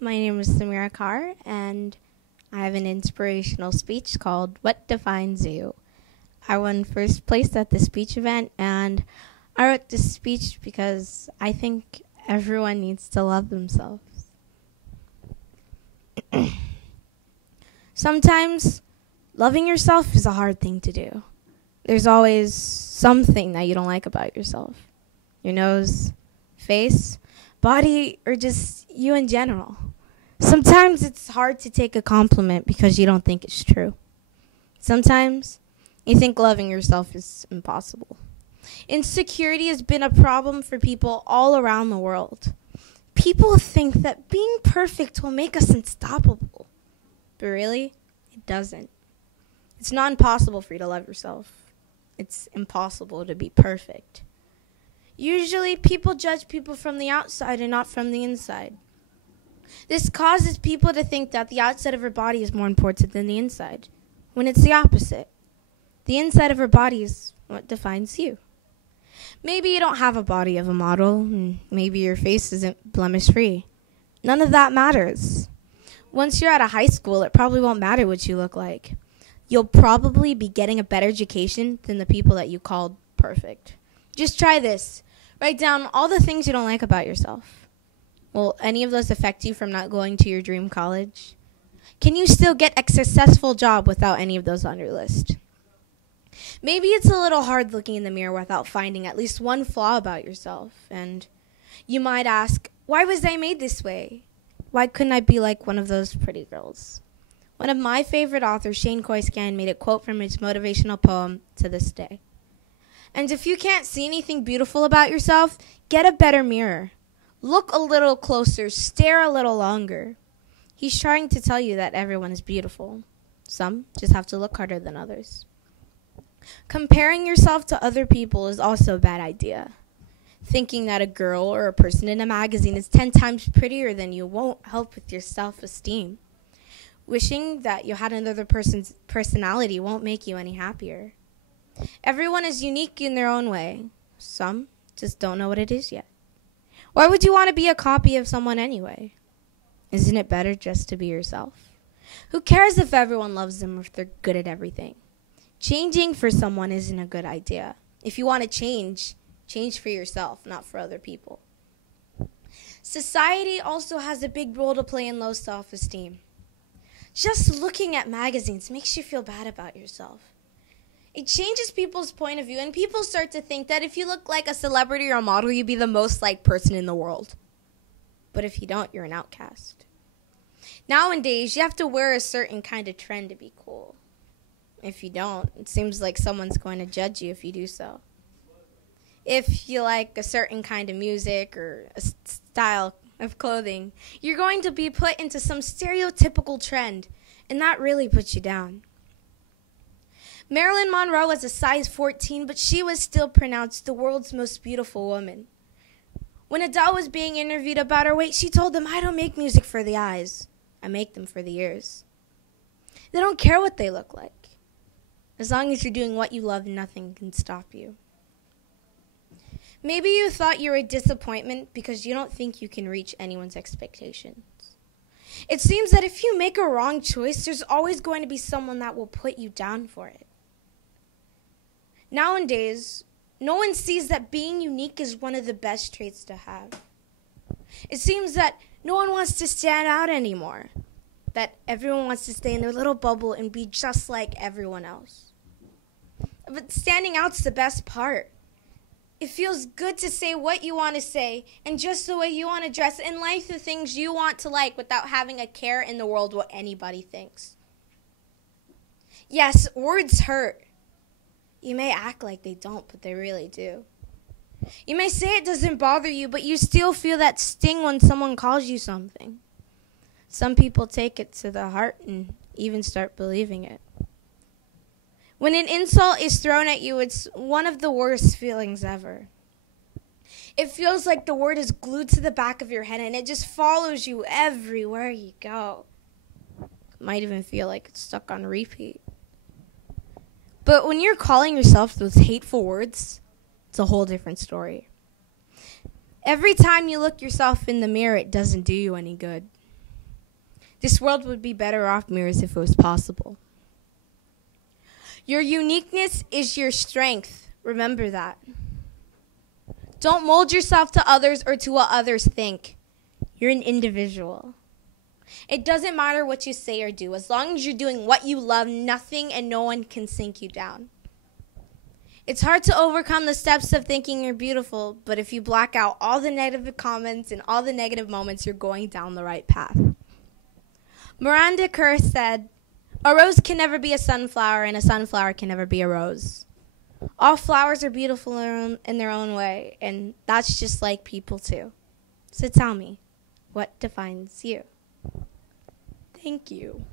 my name is Samira Carr, and I have an inspirational speech called What Defines You? I won first place at the speech event, and I wrote this speech because I think everyone needs to love themselves. Sometimes loving yourself is a hard thing to do. There's always something that you don't like about yourself. Your nose, face, body, or just you in general. Sometimes it's hard to take a compliment because you don't think it's true. Sometimes you think loving yourself is impossible. Insecurity has been a problem for people all around the world. People think that being perfect will make us unstoppable. But really, it doesn't. It's not impossible for you to love yourself. It's impossible to be perfect. Usually, people judge people from the outside and not from the inside. This causes people to think that the outside of her body is more important than the inside, when it's the opposite. The inside of her body is what defines you. Maybe you don't have a body of a model, and maybe your face isn't blemish-free. None of that matters. Once you're out of high school, it probably won't matter what you look like. You'll probably be getting a better education than the people that you called perfect. Just try this. Write down all the things you don't like about yourself. Will any of those affect you from not going to your dream college? Can you still get a successful job without any of those on your list? Maybe it's a little hard looking in the mirror without finding at least one flaw about yourself. And you might ask, why was I made this way? Why couldn't I be like one of those pretty girls? One of my favorite authors, Shane Koiskan, made a quote from his motivational poem to this day. And if you can't see anything beautiful about yourself, get a better mirror. Look a little closer, stare a little longer. He's trying to tell you that everyone is beautiful. Some just have to look harder than others. Comparing yourself to other people is also a bad idea. Thinking that a girl or a person in a magazine is 10 times prettier than you won't help with your self-esteem. Wishing that you had another person's personality won't make you any happier. Everyone is unique in their own way. Some just don't know what it is yet. Why would you want to be a copy of someone anyway? Isn't it better just to be yourself? Who cares if everyone loves them or if they're good at everything? Changing for someone isn't a good idea. If you want to change for yourself, not for other people. Society also has a big role to play in low self-esteem. Just looking at magazines makes you feel bad about yourself. It changes people's point of view, and people start to think that if you look like a celebrity or a model, you'd be the most liked person in the world. But if you don't, you're an outcast. Nowadays, you have to wear a certain kind of trend to be cool. If you don't, it seems like someone's going to judge you if you do so. If you like a certain kind of music or a style of clothing, you're going to be put into some stereotypical trend, and that really puts you down. Marilyn Monroe was a size 14, but she was still pronounced the world's most beautiful woman. When Adele was being interviewed about her weight, she told them, I don't make music for the eyes. I make them for the ears. They don't care what they look like. As long as you're doing what you love, nothing can stop you. Maybe you thought you were a disappointment because you don't think you can reach anyone's expectations. It seems that if you make a wrong choice, there's always going to be someone that will put you down for it. Nowadays, no one sees that being unique is one of the best traits to have. It seems that no one wants to stand out anymore, that everyone wants to stay in their little bubble and be just like everyone else. But standing out's the best part. It feels good to say what you want to say and just the way you want to dress and like the things you want to like without having a care in the world what anybody thinks. Yes, words hurt. You may act like they don't, but they really do. You may say it doesn't bother you, but you still feel that sting when someone calls you something. Some people take it to the heart and even start believing it. When an insult is thrown at you, it's one of the worst feelings ever. It feels like the word is glued to the back of your head and it just follows you everywhere you go. It might even feel like it's stuck on repeat. But when you're calling yourself those hateful words, it's a whole different story. Every time you look yourself in the mirror, it doesn't do you any good. This world would be better off, mirrors, if it was possible. Your uniqueness is your strength. Remember that. Don't mold yourself to others or to what others think. You're an individual. It doesn't matter what you say or do. As long as you're doing what you love, nothing and no one can sink you down. It's hard to overcome the steps of thinking you're beautiful, but if you block out all the negative comments and all the negative moments, you're going down the right path. Miranda Kerr said, "A rose can never be a sunflower, and a sunflower can never be a rose. All flowers are beautiful in their own way, and that's just like people too. So tell me, what defines you?" Thank you.